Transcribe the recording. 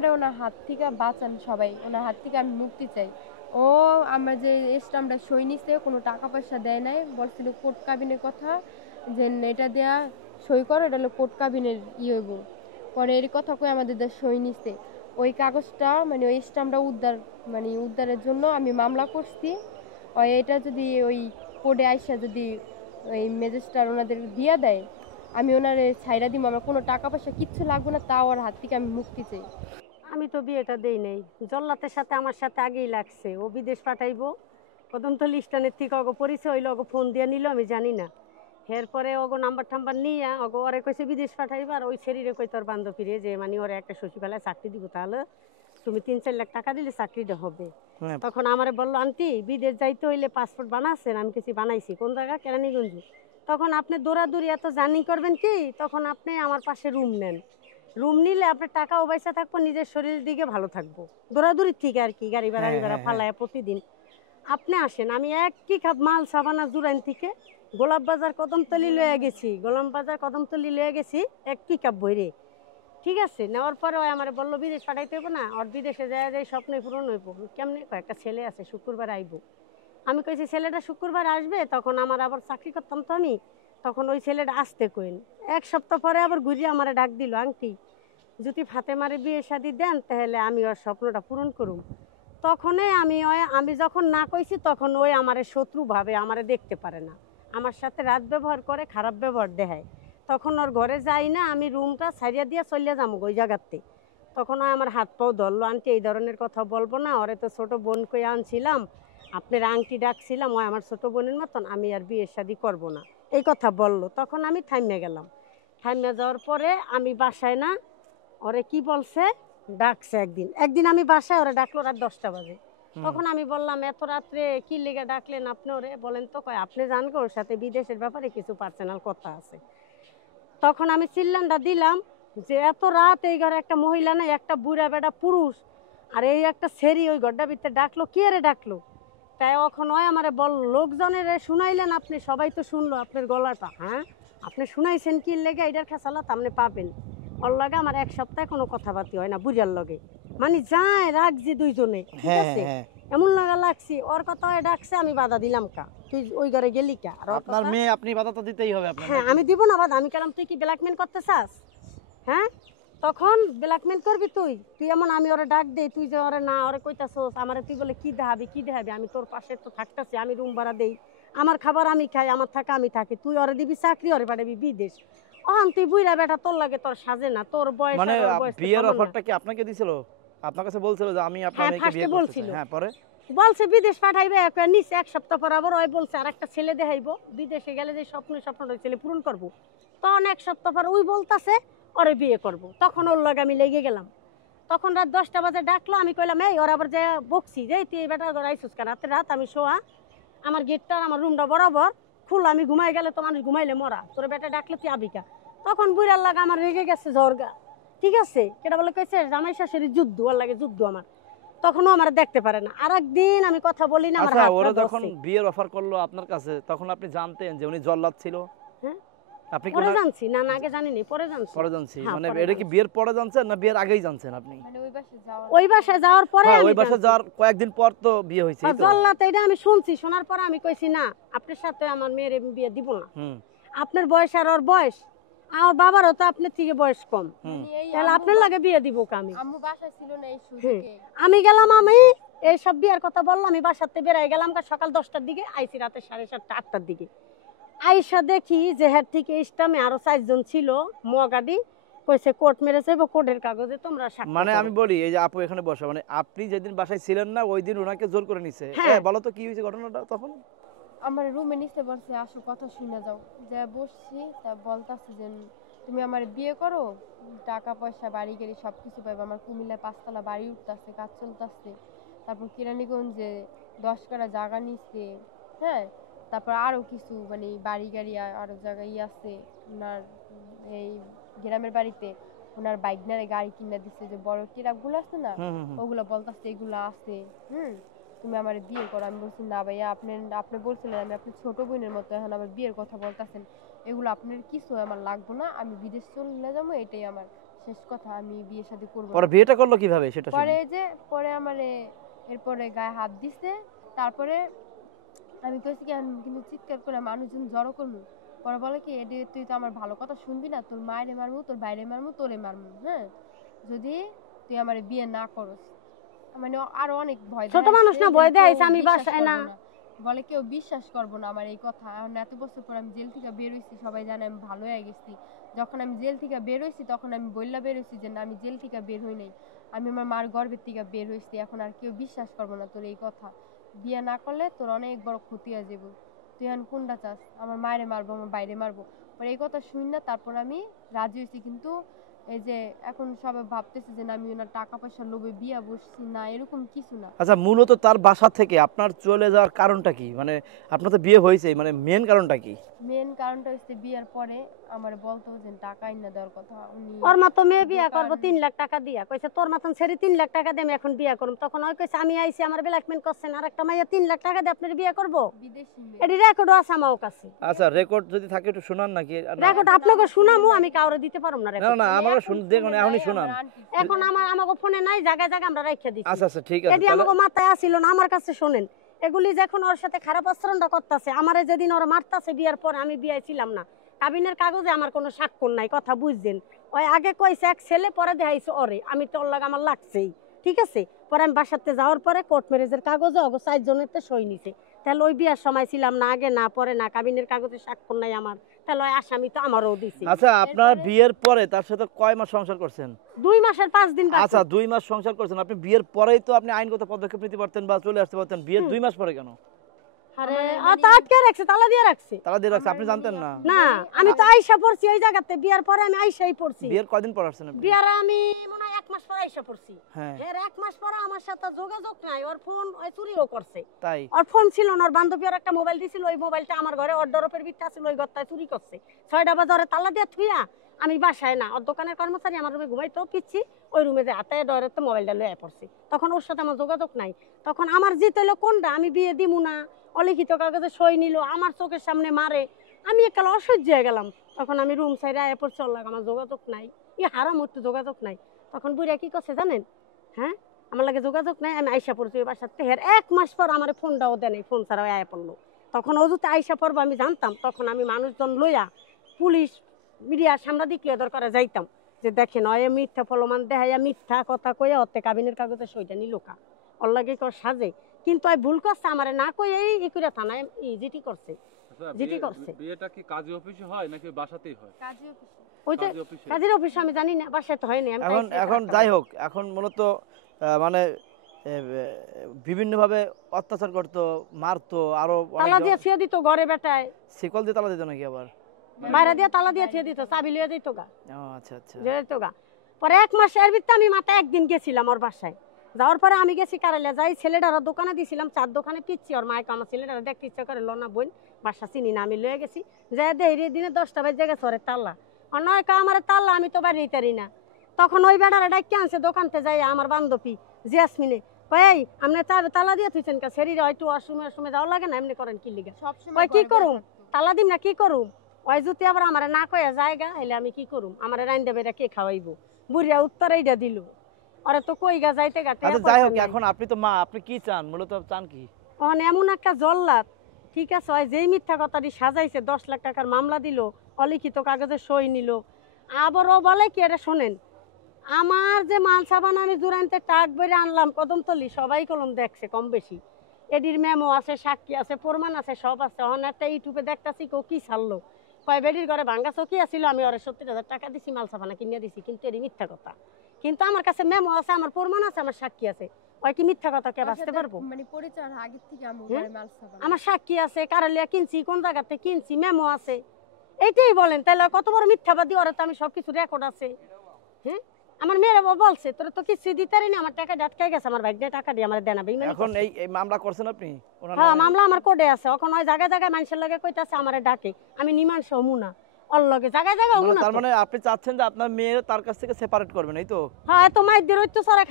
ওনার হাত থেকে বাঁচান সবাই, ওনার হাত থেকে আমি মুক্তি চাই। ও আমরা যে স্টাম্পটা সই নিছে কোনো টাকা পয়সা দেয় নাই, বলছিল কোর্ট কাবিনের কথা, যে এটা দেয়া সই করো, এটা হলো কোর্ট কাবিনের হইব। পরে এর কথা কই আমাদের দেশ সই নিছে। ওই কাগজটা মানে ওই স্টাম্পটা উদ্ধারের জন্য আমি মামলা করছি। এটা যদি ওই কোর্টে আইসা যদি ওই ম্যাজিস্ট্রেট ওনাদের দিয়া দেয়, আমি ওনারে ছাইড়া দিব, আমার কোনো টাকা পয়সা কিচ্ছু লাগবে না, তাও ওর হাত থেকে আমি মুক্তি চাই। আমি তো বিয়েটা দেই নাই, জল্লাতের সাথে আমার সাথে আগেই লাগছে, ও বিদেশ পাঠাইবো। প্রথম তো লিস্টানের থেকে অগো পরিচয় হইলো, অগো ফোন দিয়ে নিল আমি জানি না। এরপরে অগো নাম্বার টাম্বার নিয়ে অগো ওরে কইছে বিদেশ পাঠাইবো, আর ওই শরীরে কই তোর বান্ধবীরে যে মানে ওরে একটা সচিবালয়ে চাকরি দিব, তাহলে তুমি 3-4 লাখ টাকা দিলে চাকরিটা হবে। তখন আমারে বললো আন্টি বিদেশ যাইতে হইলে পাসপোর্ট বানাচ্ছেন? আমি কিছু বানাইছি। কোন জায়গা? কেরানীগঞ্জ। তখন আপনি দৌড়াদৌড়ি এত জার্নি করবেন কি, তখন আপনি আমার পাশে রুম নেন, রুম নিলে আপনার টাকাও পয়সা থাকবো, নিজের শরীরের দিকে ভালো থাকবো, দৌড়াদৌড়ির ঠিক আর কি, গাড়ি ভাড়া ফালায় প্রতিদিন আপনি আসেন। আমি একই কাপ মাল সাবানা জুরাইন থেকে গোলাপ বাজার কদমতলি লয়ে গেছি, গোলাম বাজার কদমতলি লয়ে গেছি এক পিকআপ বইরে। ঠিক আছে, নেওয়ার পরে ওই আমার বললো বিদেশ পাঠাইতে হইব না, ওর বিদেশে যায় যায় স্বপ্নই পূরণ হইব। কেমনি? কয়েকটা ছেলে আছে শুক্রবার আইব। আমি কইছি ছেলেটা শুক্রবার আসবে, তখন আমার আবার চাকরি করতাম তো আমি, তখন ওই ছেলেটা আসতে কইন। 1 সপ্তাহ পরে আবার ঘুরিয়ে আমার ডাক দিল, আংটি যদি ফাতেমারে বিয়ে শাদি দেন তাহলে আমি ওর স্বপ্নটা পূরণ করুম। তখনই আমি যখন না কইছি তখন ওই আমারে শত্রু ভাবে, আমারে দেখতে পারে না, আমার সাথে রাত ব্যবহার করে, খারাপ ব্যবহার দেখায়। তখন ওর ঘরে যাই না, আমি রুমটা ছাড়িয়া দিয়ে চলিয়া যাবো ওই জায়গাতে। তখন ওই আমার হাত পাও ধরলো, আন্টি এই ধরনের কথা বলবো না, ওরে তো ছোট বোন কই আনছিলাম, আপনার আংটি ডাকছিলাম, ওই আমার ছোট বোনের মতন, আমি আর বিয়ে শাদি করবো না, এই কথা বললো। তখন আমি থামিয়ে গেলাম। থামিয়ে যাওয়ার পরে আমি বাসায় না, ওরে কি বলছে ডাকছে একদিন, একদিন আমি বাসায়, ওরে ডাকলো রাত 10টা বাজে। তখন আমি বললাম এত রাত্রে কি লেগে ডাকলেন আপনি ওরে, বলেন তো। কয় আপনি জানগো ওর সাথে বিদেশের ব্যাপারে কিছু পার্সোনাল কথা আছে। তখন আমি চিল্লানটা দিলাম যে এত রাত এই ঘরে একটা মহিলা নাই, একটা বুড়া বেটা পুরুষ, আর এই একটা সেরি ওই ঘরটার ভিতরে ডাকলো, কি আরে ডাকলো? তাই এখন ওই আমারে বল, লোকজনের শুনাইলেন আপনি, সবাই তো শুনলো আপনার গলাটা, হ্যাঁ আপনি শুনাইছেন কি লেগে, এটার খেসালাত আপনি পাবেন। ওর লগে আমার 1 সপ্তাহে কোনো কথাবার্তি হয় না, বুঝার লগে মানে যায় রাখছি দুইজনে, ঠিক আছে। এমন লাগা লাগছি, ওর কথা হয় ডাকছে, আমি বাধা দিলাম কা, তুই ওই ঘরে গেলি কা? আর আপনার মেয়ে, আপনি বাধা তো দিতেই হবে আপনার। হ্যাঁ আমি দিব না বাধা, আমি কেলাম তুই কি ব্ল্যাকমেল করতে চাস? হ্যাঁ তখন ব্ল্যাকমেল করবি তুই? তুই এমন আমি ওরে ডাক দেই, তুই যে ওরে না ওরে কইতাছস আমারে, তুই বলে কি দেখাবি কি দেখাবি, আমি তোর পাশে তো থাকতেছি, আমি রুম ভাড়া দেই, আমার খাবার আমি খাই, আমার থাকা আমি থাকি, তুই ওরে দিবি চাকরি, ওরে পাঠাবি বিদেশ। তুই বুইরা বেটা, তোর লাগে তোর সাজে না, তোর বয়স মানে বিয়ের অফারটা কি আপনাকে দিছিল? আপনার কাছে বলছিল যে আমি আপনার মেয়েকে বিয়ে করতে চাই? হ্যাঁ, পরে বলছে বিদেশ পাঠাইবে, নিচে 1 সপ্তাহ পর আবার ওই বলছে আর একটা ছেলে দেখাইবো, বিদেশে গেলে যে স্বপ্নটা ছেলে পূরণ করবো। তখন 1 সপ্তাহ পর ওই বলতাছে ওরে বিয়ে করব। তখন ওর লগে আমি লেগে গেলাম। তখন রাত 10টা বাজে ডাকলো, আমি কইলাম এই ওর আবার যে বকছি যে তুই এই বেটা ঘর আইসুস কেন? রাত আমি শোয়া, আমার গেটটা আমার রুমটা বরাবর খোলা, আমি ঘুমাই গেলে তো মানুষ ঘুমাইলে মরা, তোর বেটা ডাকলে তুই আবিকা। তখন বুড়ার লাগা আমার রেগে গেছে জর্গা, ঠিক আছে। কেটা বলে কইছে জামাই শাশুড়ি যুদ্ধ, ওর লাগে যুদ্ধ আমার। তখনও আমার দেখতে পারে না, আর একদিন আমি কথা বলি না, আমার আচ্ছা, হাতটা ওরা ধরছে। যখন বিয়ের অফার করলো আপনার কাছে, তখন আপনি জানতেন যে উনি জল্লাদ ছিল? হ্যাঁ আপনি কি পরে জানছি, না না আগে জানিনি, পরে জানছি। পরে জানছি? হ্যাঁ, মানে পরে এটা কি জানছি। বিয়ের পরে জানছেন না বিয়ের আগেই জানছেন আপনি? মানে ওই বাসায় যাওয়ার পরে হ্যাঁ, আমি ওই বাসা জানছি। যাওয়ার কয়েকদিন পর তো বিয়ে হয়েছে, এই তো? জল্লাদ এটা আমি শুনছি, শোনার পরে আমি কইছি না, আপনার সাথে আমার মেয়ের বিয়ে দিব না। আপনার বয়স আর ওর বয়স, আমার বাবারও তো আপনার থেকে বয়স কম, তাহলে আপনার লাগে বিয়ে দিব আমি। আম্মু বাসায় ছিল না এই সুযোগে। আমি গেলাম, আমি এইসব বিয়ের কথা বললাম, আমি বাসাতে বেড়াই গেলাম সকাল 10টার দিকে, আইসি রাতে 7:30 8টার দিকে। আইসা দেখি যে হের থেকে ইস্টামে আরো 4 জন ছিল, মগাডি কইছে কোর্ট মেরেছে, কোর্টের কাগজে তোমরা সাক্ষী। মানে আমি বলি, এই যে আপু এখানে বসা, মানে আপনি যেদিন বাসায় ছিলেন না ওই দিন ওনাকে জোর করে নিছে? হ্যাঁ, বলো তো কি হয়েছে ঘটনাটা তখন? আমার রুমে নিচে বলছে আসো কথা শুনে যাও, যে বসছি, তা বলতাছে যে তুমি আমার বিয়ে করো, টাকা পয়সা বাড়ি গাড়ি সবকিছু পাইবে, আমার কুমিল্লায় 5তলা বাড়ি উঠতেছে, কাজ চলতেছে, তারপর কেরানীগঞ্জে 10 কাঠা জায়গা নিচ্ছে, হ্যাঁ, তারপর আরো কিছু মানে বাড়ি গাড়ি আরো জায়গায় আছে ওনার, এই গ্রামের বাড়িতে ওনার বাইকনারে গাড়ি কিনে দিচ্ছে, যে বড় ট্রাকগুলো আছে না, ওগুলো বলতাছে এগুলো আছে, তুমি আমার বিয়ে করো। আমি বলছি না ভাইয়া, আপনি বলছিলেন আমি আপনার ছোট বোনের মতো, এখন আমার বিয়ের কথা বলতেছেন, এগুলো আপনার কিছু আমার লাগবে না, আমি বিদেশ চলে যাবো, এটাই আমার শেষ কথা, আমি বিয়ে শাদী করব পরে না। বিয়েটা করলো কিভাবে সেটা শুনি। পরে যে পরে আমারে এরপরে গায়ে হাত দিছে, তারপরে আমি কইছি কি আমি কিন্তু চিৎকার করে মানুষজন জড়ো করবো। পরে বলে কি এডি তুই তো আমার ভালো কথা শুনবি না, তোর মায়েরে মারমু, তোর বাইরে মারমু, তোরে মারমু, হ্যাঁ, যদি তুই আমার বিয়ে না করস। মানে আরো অনেক ভয় ছোট মানুষ না, ভয় দেখাইছে, আমি বিশ্বাস বাসায় করবো না। বলে কেউ বিশ্বাস করবো না আমার এই কথা। এখন এত বছর পর আমি জেল থেকে বের হইছি, সবাই জানে আমি ভালো হয়ে গেছি। যখন আমি জেল থেকে বের হইছি তখন আমি বললা বের হইছি যে না আমি জেল থেকে বের হই নাই, আমি আমার মার গর্ভের থেকে বের হইছি। এখন আর কেউ বিশ্বাস করবো না তোর এই কথা, বিয়ে না করলে তোর অনেক বড় ক্ষতি হয়ে যাবো। তুই এখন কোনটা চাস, আমার মায়েরে মারবো আমার বাইরে মারবো? পরে এই কথা শুন না তারপর আমি রাজি হয়েছি। কিন্তু এই যে এখন সবাই ভাবতেছে যে না আমি ওনার টাকা পয়সার লোভে বিয়ে বসছি, না এরকম কিছু না। আচ্ছা, মূলত তার বাসা থেকে আপনার চলে যাওয়ার কারণটা কি? মানে আপনার তো বিয়ে হয়েছে, মানে মেন কারণটা কি? মেন কারণটা হচ্ছে বিয়ের পরে আমার বলতো যে টাকা না দেওয়ার কথা। উনি ওর মতো মেয়ে বিয়া করবো 3 লাখ টাকা দিয়া, কইছে তোর মতন ছেড়ে 3 লাখ টাকা দিয়ে আমি এখন বিয়া করব। তখন ওই কইছে আমি আইছি আমার ব্ল্যাকমেল করছেন, আর একটা মাইয়া 3 লাখ টাকা দিয়ে আপনার বিয়া করবো। বিদেশি মেয়ে। এডি রেকর্ডও আছে আমার কাছে। আচ্ছা, রেকর্ড যদি থাকে একটু শোনান নাকি? রেকর্ড আপনাকে শুনামু, আমি কাউরে দিতে পারবো না না রেকর্ড। না, আমাকে শুন দেখুন, এখনই শোনান। এখন আমাকে ফোনে নাই, জায়গায় জায়গায় আমরা রাইখা দিছি। আচ্ছা আচ্ছা, ঠিক আছে। এডি আমাকে মাথায় আসিল না, আমার কাছে শুনেন। এগুলি যখন ওর সাথে খারাপ আচরণটা করতেছে, আমারে যেদিন ওর মারতাছে বিয়ার পর, আমি বিয়ে ছিলাম না, কাবিনের কাগজে আমার কোনো স্বাক্ষর নাই, কথা বুঝছেন। ওই আগে কইছে এক ছেলে, পরে দেখাইছে ওরে, আমি তোর লাগে আমার লাগছেই, ঠিক আছে। পরে আমি বাসাতে যাওয়ার পরে কোর্ট ম্যারেজের কাগজে অগ 4 জনেরতে সই নিছে। তাহলে ওই বিয়ার সময় ছিলাম না, আগে না পরে না, কাবিনের কাগজে স্বাক্ষর নাই আমার, তাহলে ওই আসামি তো আমারও দিছে। আচ্ছা, আপনার বিয়ের পরে তার সাথে কয় মাস সংসার করছেন? 2 মাসের 5 দিন বাকি। আচ্ছা, 2 মাস সংসার করছেন। আপনি বিয়ের পরেই তো আপনি আইনগত পদক্ষেপ নিতে পারতেন বা চলে আসতে পারতেন। বিয়ের 2 মাস পরে কেন? আরে তা আটকে রাখছে, তালা দিয়ে রাখছে। তারা দিয়ে রাখছে, আপনি জানতেন না? না, আমি তো আইসা পড়ছি ওই জায়গাতে, বিয়ার পরে আমি আইসাই পড়ছি। বিয়ের কয়দিন পর আসছেন আপনি? বিয়ার আমি মনে হয় 1 মাস পরে আইসা পড়ছি। হ্যাঁ, এর 1 মাস পরে আমার সাথে যোগাযোগ নাই, ওর ফোন ওই চুরিও করছে। তাই? ওর ফোন ছিল না, ওর বান্ধবী ওর একটা মোবাইল দিছিল, ওই মোবাইলটা আমার ঘরে ওর ডরপের ভিতরে ছিল, ওই ঘরটায় চুরি করছে। 6টা বাজে ওরে তালা দিয়ে থুইয়া আমি বাসায় না, ওর দোকানের কর্মচারী আমার রুমে ঘুমাইতো, পিচ্ছি ওই রুমে যে হাতে ডরেতে মোবাইলটা লয়ে পড়ছে। তখন ওর সাথে আমার যোগাযোগ নাই। তখন আমার জিত হইলো কোনটা, আমি বিয়ে দিমু না, অলিখিত কাগজে সই নিল, আমার চোখের সামনে মারে, আমি একাল অসহ্য হয়ে গেলাম। তখন আমি রুম সাইডে আয়া পড়ছি, আমার যোগাযোগ নাই, হারাম একটু যোগাযোগ নাই। তখন বুড়িয়া কি করছে জানেন, হ্যাঁ, আমার লাগে যোগাযোগ নাই, আমি আইসা পড়ছি ওই বাসাতে। 1 মাস পর আমার ফোনটাও দেয় নাই, ফোন ছাড়াও আয়া পড়লো। তখন ও যদি আইসা পড়বো আমি জানতাম, তখন আমি মানুষজন লইয়া পুলিশ মিডিয়ার সামনে দিক লিয়ে দরকারে যাইতাম, যে দেখেন অয়ে মিথ্যা ফলমান দেখাইয়া মিথ্যা কথা কইয়া অতে কাবিনের কাগজে সইটা নিল কা, ওর লাগে কর সাজে। কিন্তু ওই ভুল করছে, আমারে না কই এই করে থানায় জিটি করছে। জিটি করছে। বিয়েটা কি কাজী অফিসে হয় নাকি বাসাতেই হয়? কাজী অফিসে। ওইটা কাজী অফিসে। কাজের অফিস আমি জানি না, বাসায় তো হয়নি। আমি এখন যাই হোক, এখন মূলত মানে বিভিন্নভাবে অত্যাচার করতো, মারতো, আরো তালা দিয়ে ছিয়া দিত ঘরে বেটায়, শিকল দিয়ে তালা দিত নাকি আবার? বাইরে দিয়ে তালা দিয়ে ছিয়া দিত, চাবি লিয়ে দিত গা, ও আচ্ছা আচ্ছা। যেত গা। পরে 1 মাসের ভিতরে আমি মাত্র একদিন গেছিলাম ওর বাসায়। যাওয়ার পরে আমি গেছি কারালে, যাই ছেলেটার দোকানে দিছিলাম, 4 দোকানে পিচ্ছি। ওর মাইকে আমার ছেলেটার দেখতে ইচ্ছা করে, লনা বোন বাসা চিনি না, আমি লয়ে গেছি। যাই দেই দিনে 10টা বাজে গেছে ওরে তাল্লা, নয় কা আমার তাল্লা, আমি তো বাড়ি তারি না। তখন ওই বেড়ারে ডাইকে আনছে দোকানতে, যাই আমার বান্ধবী জেসমিনে কই আপনি তালা দিয়ে থুইছেন কা, শরীরে হয়তো অসময়ে যাওয়া লাগে না, এমনি করেন কি লিগা? সবসময় কি করুম, তালা দিম না কি করুম? ওই যদি আবার আমার না কয়ে জায়গা হইলে আমি কি করুম? আমার রাইন্দা বেড়া কে খাওয়াইবো? বুড়িয়া উত্তর এইটা দিল, ওরা তো কই গা যাইতে গাতে। আচ্ছা যাই হোক, এখন আপনি তো মা, আপনি কি চান, মূলত চান কি? এখন এমন একটা জল্লাদ, ঠিক আছে, ওই যেই মিথ্যা কথাটি সাজাইছে, 10 লাখ টাকার মামলা দিল, অলিখিত কাগজে সই নিল। আবারও বলে কি, এটা শোনেন, আমার যে মাল সাবান আমি জুরাইনতে টাক বেড়ে আনলাম কদমতলি, সবাই কলম দেখছে কম বেশি, এডির মেমো আছে, সাক্ষী আছে, প্রমাণ আছে, সব আছে। এখন একটা ইউটিউবে দেখতেছি কেউ কি ছাড়লো, কয় বেডির ঘরে ভাঙ্গা চকি আসছিল, আমি ওরে 70,000 টাকা দিছি, মাল সাবানা কিনে দিছি, কিন্তু এটি মিথ্যা কথা। কিন্তু আমার কাছে মেমো আছে, আমার প্রমাণ আছে, আমার সাক্ষী আছে, ওই কি মিথ্যা কথা কে বাঁচতে পারবো? মানে পরিচয় আগে থেকে আমার সাক্ষী আছে, কারালিয়া কিনছি, কোন জায়গাতে কিনছি, মেমো আছে। এইটাই বলেন, তাহলে কত বড় মিথ্যাবাদী, ওরা তো আমি সবকিছু রেকর্ড আছে। হ্যাঁ, আমার মেয়েরা বলছে তোরা তো কিছু দিতারি না, আমার টাকা আটকাই গেছে, আমার ভাগ্যে টাকা দিয়ে আমার দেনা বেইমানি। এখন এই মামলা করছেন আপনি? হ্যাঁ, মামলা আমার কোডে আছে। এখন ওই জায়গায় জায়গায় মানুষের লাগে কইতাছে আমারে ডাকে, আমি নিমাংস হমু না, ওর লগে জায়গায় জায়গায় হমু না। তার মানে আপনি চাচ্ছেন যে আপনার মেয়ে তার কাছ থেকে সেপারেট করবেন, এই তো? হ্যাঁ, এত মাইর দিয়ে রইতো সারা